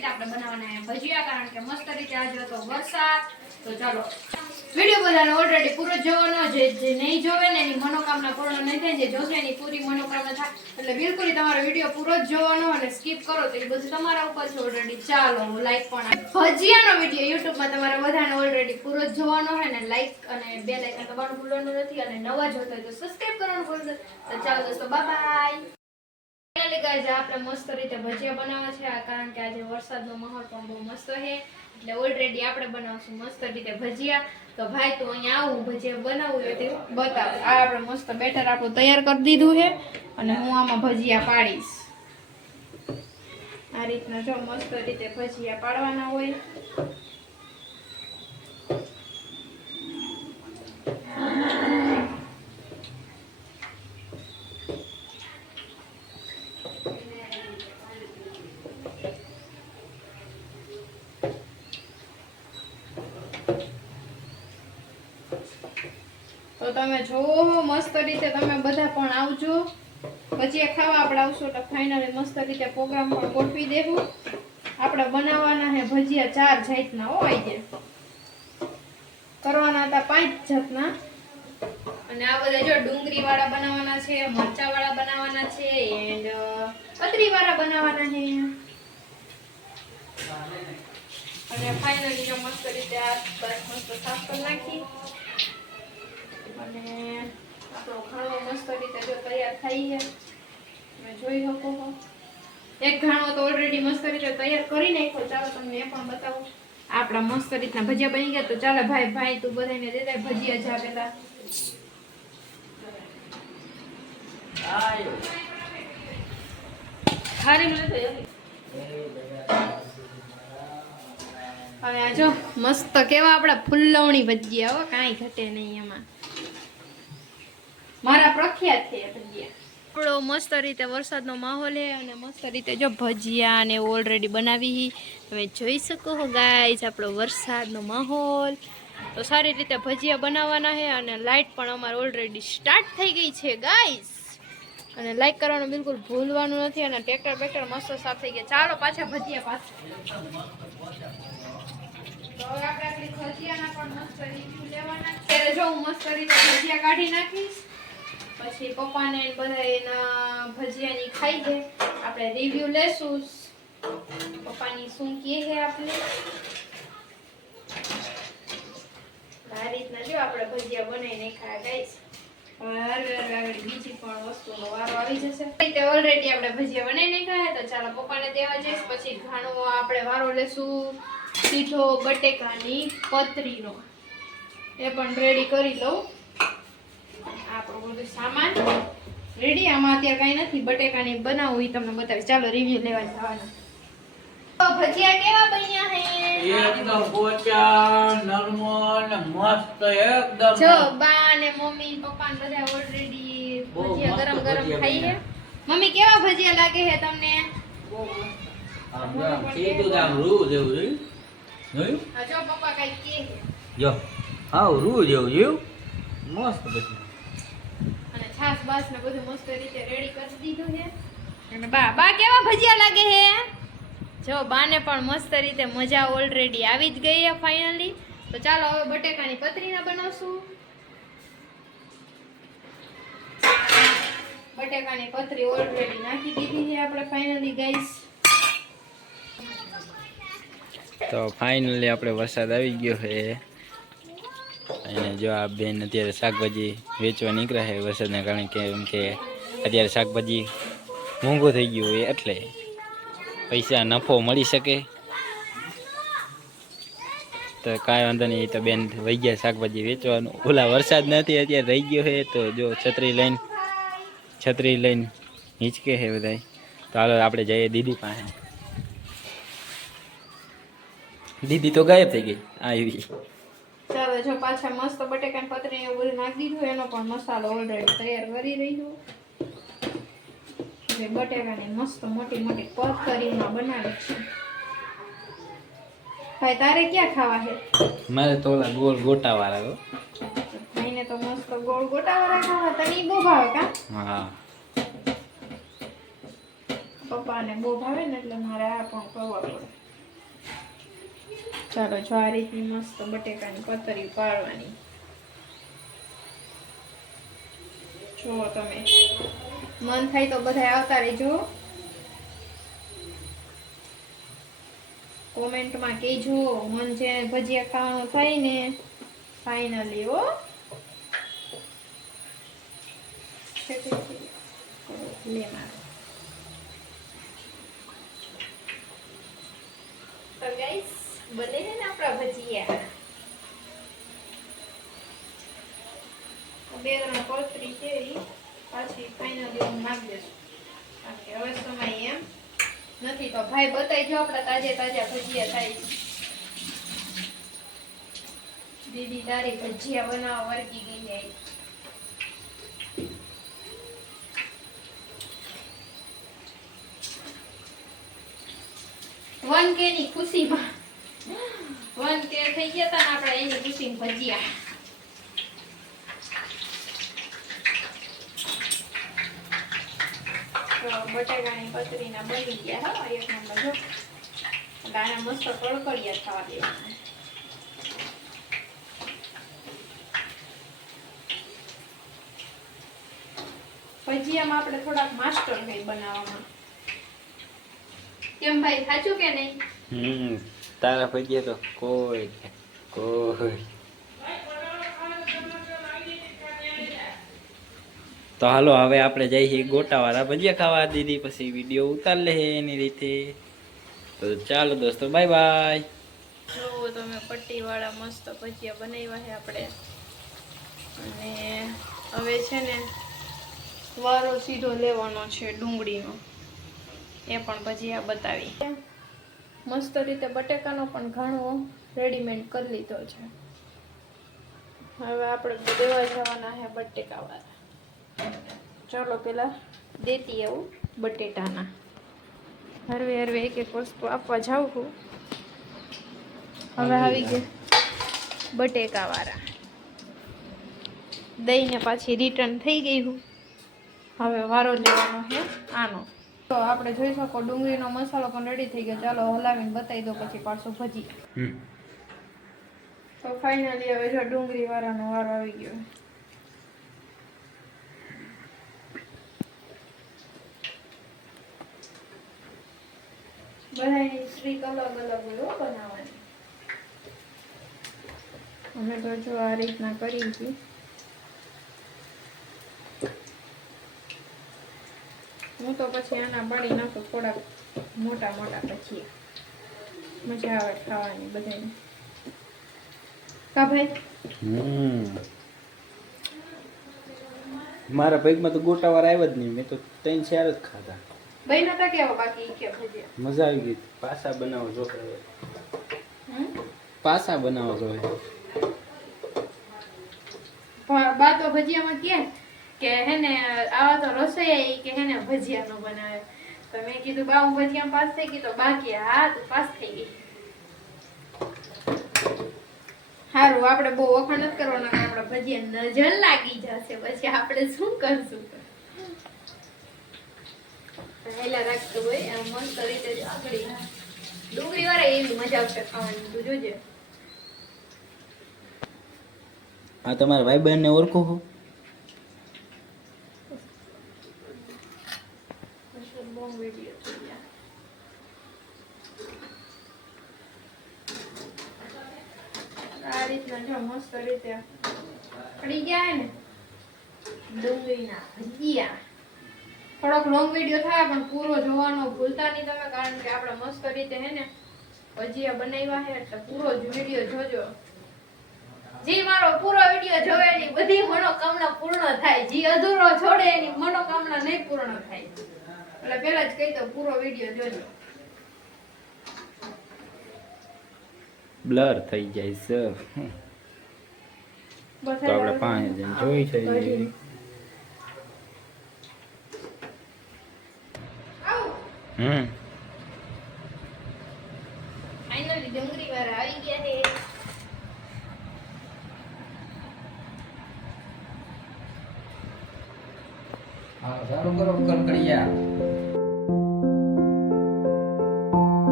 રીતે આપણે બનાવવાના ભજીયા, કારણ કે મસ્ત રીતે આજે હતો વરસાદ. તો ચાલો, વીડિયો બધાને ઓલરેડી પૂરો જોવાનો. જે જે નહીં જોવે ને એની મનોકામના પૂર્ણ નહીં થાય, જે જોશે એની પૂરી મનોકામના થાય. એટલે બિલકુલ તમારો વીડિયો પૂરો જ જોવાનો અને સ્કીપ કરો તો એ બધું તમારા ઉપર છે ઓલરેડી ચાલો લાઈક પણ ભજીયાનો વીડિયો યુટ્યુબમાં તમારે બધાને ઓલરેડી પૂરો જ જોવાનો હોય ને લાઈક અને બે લાઈક દબાવવાનું ભૂલવાનું નથી અને નવા જોતા હોય તો સબસ્ક્રાઈબ કરવાનું ભૂલશો. તો ચાલો દોસ્તો બાય ફાઇનલી ગાઈઝ આપણે મસ્ત રીતે ભજીયા બનાવવા છે. કારણ કે આજે વરસાદનો માહોલ પણ બહુ મસ્ત છે. એટલે ઓલરેડી આપણે બનાવશું મસ્ત રીતે ભજીયા. તો ભાઈ, તું અહીંયા આવું ભજીયા બનાવવું હોય તે બતાવ. આ આપણે મસ્ત બેટર આપણું તૈયાર કરી દીધું છે અને હું આમાં ભજીયા પાડીશ. આ રીતના જો મસ્ત રીતે ભજીયા પાડવાના હોય. તમે જોવો, મસ્ત રીતે તમે બધા પણ આવજો. ભજીયા ખાવા આપણે આવશું એટલે ફાઇનલી મસ્ત રીતે પ્રોગ્રામ પણ ગોઠવી દેવું. આપણે બનાવવાના હે ભજીયા ચાર જાતના હોય છે કરવાના હતા પાંચ જાતના. અને આ બધા જો ડુંગળી વાળા બનાવવાના છે મરચા વાળા બનાવવાના છે એન્ડ પતરી વાળા બનાવવાના છે અને ફાઇનલી મસ્ત રીતે આ બસ મસ્ત સાફ કરી નાખી. અને આપણો ઘાણો મસ્ત રીતે જો તૈયાર થઈ છે તમે જોઈ શકો છો એક ઘાણો તો ઓલરેડી મસ્ત રીતે તૈયાર કરી નાખ્યો. ચાલો તમને એ પણ બતાવું. આપણા મસ્ત રીતના ભજીયા બની ગયા તો ચાલો ભાઈ ભાઈ તું બધાને દે દે ભજીયા જા. પેલા હવે આ જો મસ્ત કેવા આપણા ફૂલવણી ભજીયા હો કાંઈ ઘટે નહીં એમાં. મારા પ્રખ્યાત છે આપણો મસ્ત રીતે વરસાદનો માહોલ છે અને મસ્ત રીતે જો ભજીયા ને ઓલરેડી બનાવી તમે જોઈ શકો છો ગાઈઝ આપણો વરસાદનો માહોલ. તો સારી રીતે ભજીયા બનાવવાના છે અને લાઇટ પણ અમારે ઓલરેડી સ્ટાર્ટ થઈ ગઈ છે ગાઈઝ અને લાઇક કરવાનું બિલકુલ ભૂલવાનું નથી અને ટ્રેક્ટર બેક્ટર મસ્ત સાફ થઈ ગયા. ચાલો પાછા ભજીયા પાછા. ભજીયા કાઢી નાખીશ. પછી પપ્પાને બધા એના ભજીયાની ખાઈ છે. આપણે રિવ્યુ લેશું. પપ્પાની શું કહે છે આપણે આ રીતના જો આપણે ભજીયા બનાવીને ખાયા ગાઈશ હવે હળવે આગળ બીજી પણ વસ્તુનો વારો આવી જશે. રીતે ઓલરેડી આપણે ભજીયા બનાવીને ખાયા તો ચાલો પપ્પાને દેવા જઈશ. પછી ઘાણો આપણે વારો લેશું. સીધો બટેકાની પતરીનો. એ પણ રેડી કરી લઉં. બધું સામાન. રેડી આમાં અત્યારે કાંઈ નથી. બટેકાની બનાવું એ તમને બતાવીશ. ચાલો રિવ્યુ લેવા જવાના. ભજીયા કેવા બન્યા હે? એકદમ પોચા નરમો મસ્ત એકદમ. જો બા ને મમ્મી પપ્પા ને બધા ઓલરેડી ભજીયા ગરમ ગરમ ભજીયા ખાઈ છે. મમ્મી કેવા ભજીયા લાગે છે તમને? આમ જો આમ આમ રૂ જેવું જોયું? જોયું? આ પપ્પા કઈ કે જો હાવ રૂ જેવું જોયું? મસ્ત અને છાસ, બાસ ને બધું મસ્ત રીતે રેડી કરી દીધું છે. અને બા બા કેવા ભજીયા લાગે છે? જો, બાને પણ મસ્ત રીતે મજા ઓલરેડી આવી જ ગઈ છે ફાઇનલી તો ચાલો હવે બટેકાની પતરીના બનાવશું. બટેકાની પતરી ઓલરેડી નાખી દીધી છે આપણે ફાઇનલી ગાઈસ તો ફાઇનલી આપણે વરસાદ આવી ગયો છે. અને જો આ બેન અત્યારે શાકભાજી વેચવા નીકળ્યા છે વરસાદના કારણે કેમ કે અત્યારે શાકભાજી મોંઘું થઈ ગયું હોય એટલે પૈસા નફો મળી શકે. તો કાંઈ વાંધો નહીં તો બેન વહી ગયા શાકભાજી વેચવાનું. ઓલા વરસાદ નથી, અત્યારે રહી ગયો છે. તો જો છત્રી લઈને છત્રી લઈને હિંચકે છે બધાય. તો હાલો, આપણે જઈએ દીદી પાસે. દીદી તો ગાયબ થઈ ગઈ. આવી. ચાલો જો પાછા મસ્ત બટેકાની પતરી એવું બધું નાખી દીધું એનો પણ મસાલો ઓલરેડી તૈયાર કરી રહ્યો. હવે બટેકાની મસ્ત મોટી મોટી પતરીમાં બનાવે છે. ભાઈ તારે ક્યાં ખાવા છે? મારે તો ઓલા ગોળ ગોટા વાળા ભાઈને તો મસ્ત ગોળ ગોટાવાળા ખાવા તને બહુ ભાવે કા? હા. પપ્પાને બહુ ભાવે ને એટલે મારે આ પણ કરવા પડે ચાલો, જો આ રીતની મસ્ત બટેકાની પતરી પાડવાની જુઓ તમે મન થાય તો બધા આવતા રહેજો. કોમેન્ટમાં કહેજો, મન જે ભજીયા ખાવાનું થાય ને ફાઇનલી હો. લે ગાઈસ બને દીદી તારી ભજીયા બનાવવા વર્ગી ગઈ જાય વન કે ની ખુશીમાં. વન કે થઈ ગયા હતા ને આપણે એની ખુશીમાં ભજીયા. તો બટાકાની પતરીના બની ગયા હા એક નંબર જો. એટલે મસ્ત કડકડિયા થવા દેવાના. ભજીયામાં આપણે થોડાક માસ્ટર થઈ બનાવવામાં. કેમ ભાઈ સાચું કે નહીં? હમ. તારા ભજીયા તો કોઈ. કોઈ તો હાલો હવે આપણે જઈએ ગોટાવાળા ભજીયા ખાવા દીધી પછી વીડિયો ઉતાર લે એની રીતે. તો ચાલો દોસ્તો બાય બાય જો તમે પટ્ટીવાળા મસ્ત ભજીયા બનાવ્યા છે આપણે. અને હવે છે ને વારો સીધો લેવાનો છે ડુંગળીનો. એ પણ ભજીયા બતાવી. મસ્ત રીતે બટેકાનો પણ ઘણો રેડીમેડ કરી લીધો છે. હવે આપણે દેવા જવાના છે બટેકાવાળા. ચાલો પેલા દેતી આવું બટેટાના. હરવે હરવે એક એક વસ્તુ આપવા જાઉં છું. હવે આવી ગયા બટેકા વાળા દઈને પાછી રિટર્ન થઈ હું. હવે વારો લેવાનો છે આનો. તો આપણે જોઈ શકો ડુંગળીનો મસાલો પણ રેડી થઈ ગયો. ચાલો હલાવીને બતાવી દો પછી પાછો ભજી. તો ફાઇનલી હવે જો ડુંગળી વાળાનો વારો આવી ગયો. બધાની અલગ અલગ હોય બનાવવાની. અમે તો જો આ રીતના કરી છે હું તો પછી આના બાળી નાખું થોડાક મોટા મોટા પછી મજા આવે ખાવાની બધાને કા ભાઈ? મારા પૈકમાં તો ગોટાવાળા આવ્યા જ નહીં. મેં તો ત્રણ ચાર જ ખાધા. ભાઈ નતા કેવા બાકી કે ભજીયા? મજા આવી ગઈ. પાસા બનાવો જો? પાસા બનાવો જો બા તો ભજીયામાં કે કે હે ને, આવા તો રસોઈ કે હે ને ભજીયા નો બનાવે. તો મેં કીધું, બા, હું ભજીયા પાસ થઈ ગઈ, તો બાકી હા તું પાસ થઈ ગઈ. સારું આપણે બહુ વખાણ નથી કરવાના કે ભજીયા નજર લાગી જશે. પછી આપણે શું કરશું? હેલા રાખતું હોય આમ મસ્ત રીતે જ આગળ ડુંગળી વાળા એવી મજા આવશે ખાવાની, તું જોજે. આ તમારા ભાઈ બહેનને ઓળખો છો બહુ વીડિયો થઈ ગયા આ રીતના થોડોક લોંગ વીડિયો થાય, પણ પૂરો જોવાનો ભૂલતા નહીં તમે, કારણ કે આપણે મસ્ત રીતે હે ને ભજીયા બનાવ્યા છે, એટલે પૂરો જ વીડિયો જોજો. જે મારો પૂરો વીડિયો જોવે એની બધી મનોકામના પૂર્ણ થાય. જે અધૂરો છોડે એની મનોકામના નહીં પૂર્ણ થાય. એટલે પહેલા જ કહી દો પૂરો વીડિયો જોજો. બ્લર થઈ જાય છે. તો આપણે પાંચ જણ જોઈ જઈએ. હમ.